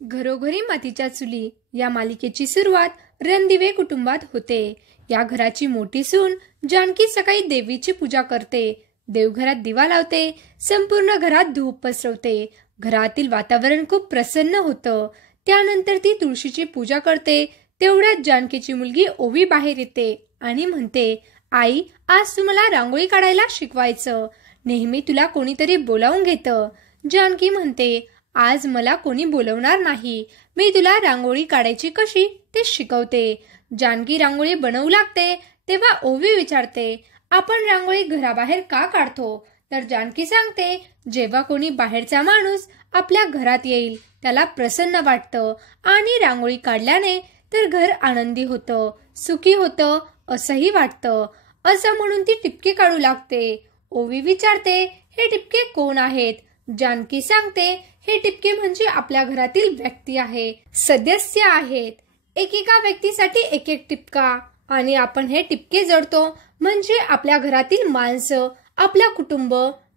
घरोघरी मातीच्या चुली या मालिकेची सुरुवात रणदिवे कुटुंबात होते। या घराची मोठी सून जानकी सकाळी देवीची पूजा करते, देवघरात दिवा लावते, संपूर्ण घरात धूप पसरवते। घरातील वातावरण खूप प्रसन्न होतं। त्यानंतर ती तुळशीची पूजा करते। तेवढ्यात जानकीची मुलगी ओवी बाहेर येते आणि म्हणते, आई, आज तू मला रांगोळी काढायला शिकवायचं। नेहमी तुला कोणीतरी बोलावून घेतं। जानकी म्हणते, आज मला कोणी बोलवणार नाही, मी तुला रांगोळी काढायची कशी ते शिकवते। जानकी रांगोळी बनवू लागते तेव्हा ओवी विचारते, आपण रांगोळी घराबाहेर का काढतो? तर जानकी सांगते, जेव्हा कोणी बाहेरचा माणूस आपल्या घरात येईल त्याला प्रसन्न वाटतं आणि रांगोळी काढल्याने तर घर आनंदी होतं, सुखी होतं असंही वाटतं। असं म्हणून ती टिपके काढू लागते। ओवी विचारते, हे टिपके कोण आहेत? जानकी सांगते, हे टिपके म्हणजे आपल्या घरातील व्यक्ती आहे, सदस्य आहेत। एकेका व्यक्तीसाठी एक एक टिपका आणि आपण हे टिपके जोडतो म्हणजे आपल्या घरातील माणसं, आपल्या कुटुंब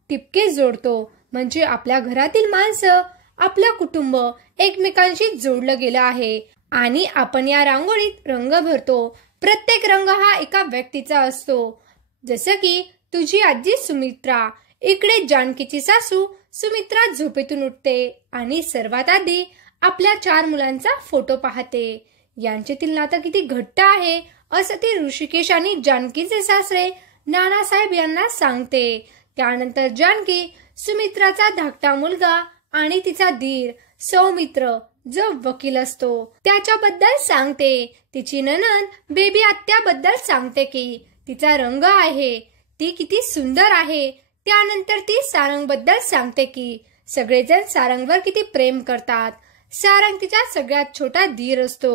टिपके जोडतो म्हणजे आपल्या घरातील माणसं, आपलं कुटुंब एकमेकांशी जोडलं गेलं आहे। आणि आपण या रांगोळीत रंग भरतो। प्रत्येक रंग हा एका व्यक्तीचा असतो। जसं की तुझी आजी सुमित्रा। इकडे जानकीची सासू सुमित्रा झोपेतून उठते आणि सर्वात आधी आपल्या 4 मुलांचा फोटो पाहते। यांच्यातील नातं किती घट्ट आहे असं ती ऋषिकेश आणि जानकीचे सासरे नानासाहेब यांना सांगते। त्यानंतर जानकी सुमित्राचा धाकटा मुलगा आणि तिचा धीर सौमित्र जो वकील असतो त्याच्याबद्दल सांगते। तिची नणंद बेबी आत्याबद्दल सांगते की तिचा रंग आहे, ती किती सुंदर आहे। त्यानंतर ती सारंग बद्दल सांगते की सगळेजण सारंगवर किती प्रेम करतात। सारंग तिचा सगळ्यात छोटा धीर असतो।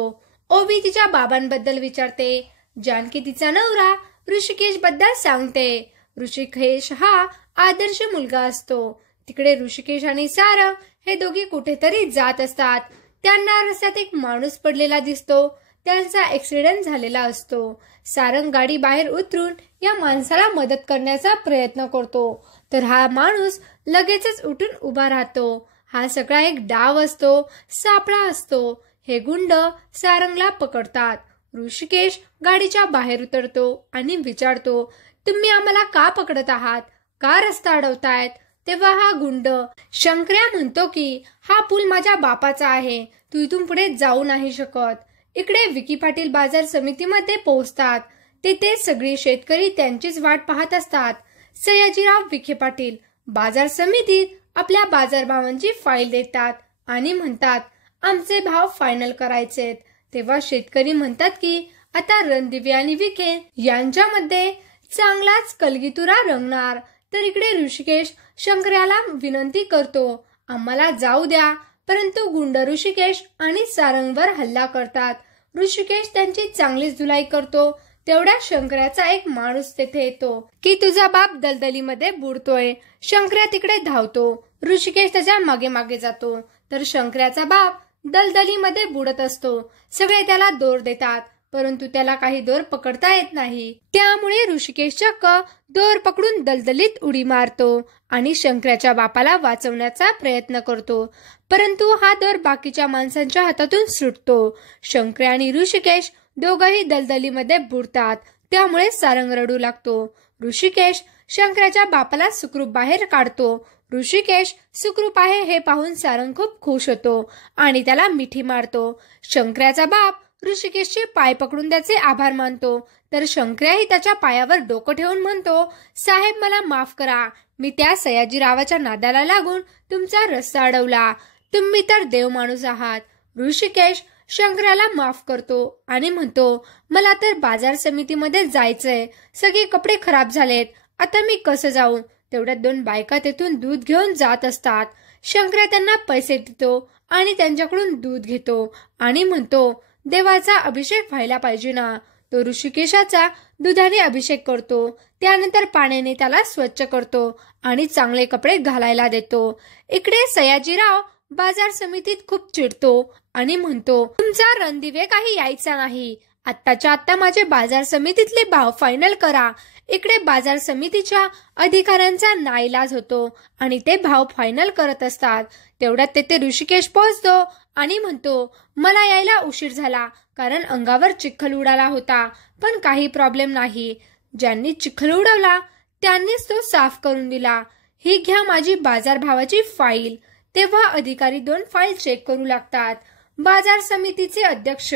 ओवी तिच्या बाबांबद्दल विचारते। जानकी तिचा नवरा ऋषिकेश बद्दल सांगते। ऋषिकेश हा आदर्श मुलगा असतो। तिकडे ऋषिकेश आणि सारंग हे दोघे कुठेतरी जात असतात। त्यांना रस्त्यात एक माणूस पडलेला दिसतो। त्यांचा ऍक्सिडेंट झालेला असतो। सारंग गाडी बाहेर उतरून या माणसाला मदत करण्याचा प्रयत्न करतो, तर हा माणूस लगेचच उठून उभा राहतो। हा सगळा एक डाव असतो, सापळा असतो। हे गुंड सारंगला पकडतात। ऋषिकेश गाडीच्या बाहेर उतरतो आणि विचारतो, तुम्ही आम्हाला का पकडत आहात? का रस्ता अडवतायत? तेव्हा हा गुंड शंकर्या म्हणतो की हा पूल माझ्या बापाचा आहे, तू इथून पुढे जाऊ नाही शकत। इकडे विकी पाटील बाजार समितीमध्ये पोहोचतात। तेथे सगळी शेतकरी त्यांचीच वाट पाहत असतात। सयाजीराव विखे पाटील बाजार समितीत आपल्या बाजारभावांची फाईल देतात आणि म्हणतात, आमचे भाव फायनल करायचेत। तेव्हा शेतकरी म्हणतात की आता रणदिवे आणि विखे यांच्यामध्ये चांगलाच कलगीतुरा रंगणार। तर इकडे ऋषिकेश शंकर्याला विनंती करतो, आम्हाला जाऊ द्या, परंतु गुंड ऋषिकेश आणि सारंगवर हल्ला करतात। ऋषिकेश त्यांची चांगलीच धुलाई करतो। तेवढ्या शंकर्याचा एक माणूस तेथे येतो की तुझा बाप दलदलीमध्ये बुडतोय। शंकर्या तिकडे धावतो। ऋषिकेश त्याच्या मागे मागे जातो, तर शंकर्याचा बाप दलदलीमध्ये बुडत असतो। सगळे त्याला दोर देतात, परंतु त्याला काही दोर पकडता येत नाही। त्यामुळे ऋषिकेश चक्क दोर पकडून दलदलीत उडी मारतो आणि शंकर्याच्या बापाला वाचवण्याचा प्रयत्न करतो, परंतु हा दोर बाकीच्या माणसांच्या हातातून सुटतो। शंकर्या आणि ऋषिकेश दोघंही दलदलीमध्ये बुडतात। त्यामुळे सारंग रडू लागतो। ऋषिकेश शंकर्याच्या बापाला सुखरूप बाहेर काढतो। ऋषिकेश सुखरूप आहे हे पाहून सारंग खूप खुश होतो आणि त्याला मिठी मारतो। शंकर्याचा बाप ऋषिकेशचे पाय पकडून त्याचे आभार मानतो, तर शंकर्याही त्याच्या पायावर डोकं ठेवून म्हणतो, साहेब मला माफ करा, मी त्या सयाजीरावाच्या नादाला लागून तुमचा रस्ता अडवला, तुम्ही तर देव माणूस आहात। ऋषिकेश शंकर्याला माफ करतो आणि म्हणतो, मला तर बाजार समितीमध्ये जायचंय, सगळे कपडे खराब झालेत, आता मी कसं जाऊ? तेवढ्यात 2 बायका तेथून दूध घेऊन जात असतात। शंकर्या त्यांना पैसे देतो आणि त्यांच्याकडून दूध घेतो आणि म्हणतो, देवाचा अभिषेक व्हायला पाहिजे ना। तो ऋषिकेशाचा दुधाने अभिषेक करतो। त्यानंतर पाण्याने त्याला स्वच्छ करतो आणि चांगले कपडे घालायला देतो। इकडे सयाजीराव बाजार समितीत खूप चिडतो आणि म्हणतो, तुमचा रणदिवे काही यायचा नाही, आत्ताच्या आत्ता माझे बाजार समितीतले भाव फायनल करा। इकडे बाजार समितीच्या अधिकाऱ्यांचा नाईलाज होतो आणि ते भाव फायनल करत असतात. तेवढ्यात तेथे ऋषिकेश पोहोचतो आणि म्हणतो, मला यायला उशीर झाला कारण अंगावर चिखल उडाला होता, पण काही प्रॉब्लेम नाही. ज्यांनी चिखल उडवला त्यांनीच तो साफ करून दिला. ही घ्या माझी बाजार भावाची फाईल. तेव्हा अधिकारी 2 फाईल चेक करू लागतात. बाजार समितीचे अध्यक्ष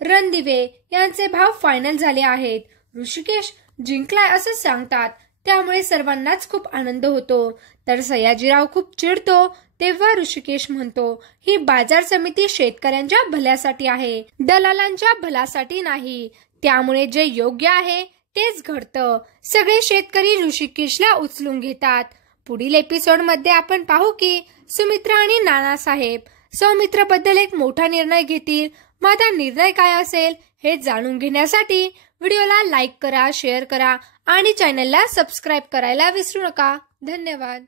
रणदिवे यांचे भाव फायनल झाले आहेत. ऋषिकेश जिंकलाय असं सांगतात. त्यामुळे सर्वांनाच खूप आनंद होतो. तर सयाजीराव खूप चिडतो. तेव्हा ऋषिकेश म्हणतो, ही बाजार समिती शेतकऱ्यांच्या भल्यासाठी आहे, दलालांच्या भल्यासाठी नाही. त्यामुळे जे योग्य आहे तेच घडतं. सगळे शेतकरी ऋषिकेशला उचलून घेतात. पुढील एपिसोडमध्ये आपण पाहू की सुमित्रा आणि नानासाहेब सौमित्र बद्दल एक मोठा निर्णय घेतील. माझा निर्णय काय असेल हे जाणून घेण्यासाठी व्हिडिओला लाईक करा, शेअर करा आणि चॅनलला सबस्क्राईब करायला विसरू नका. धन्यवाद.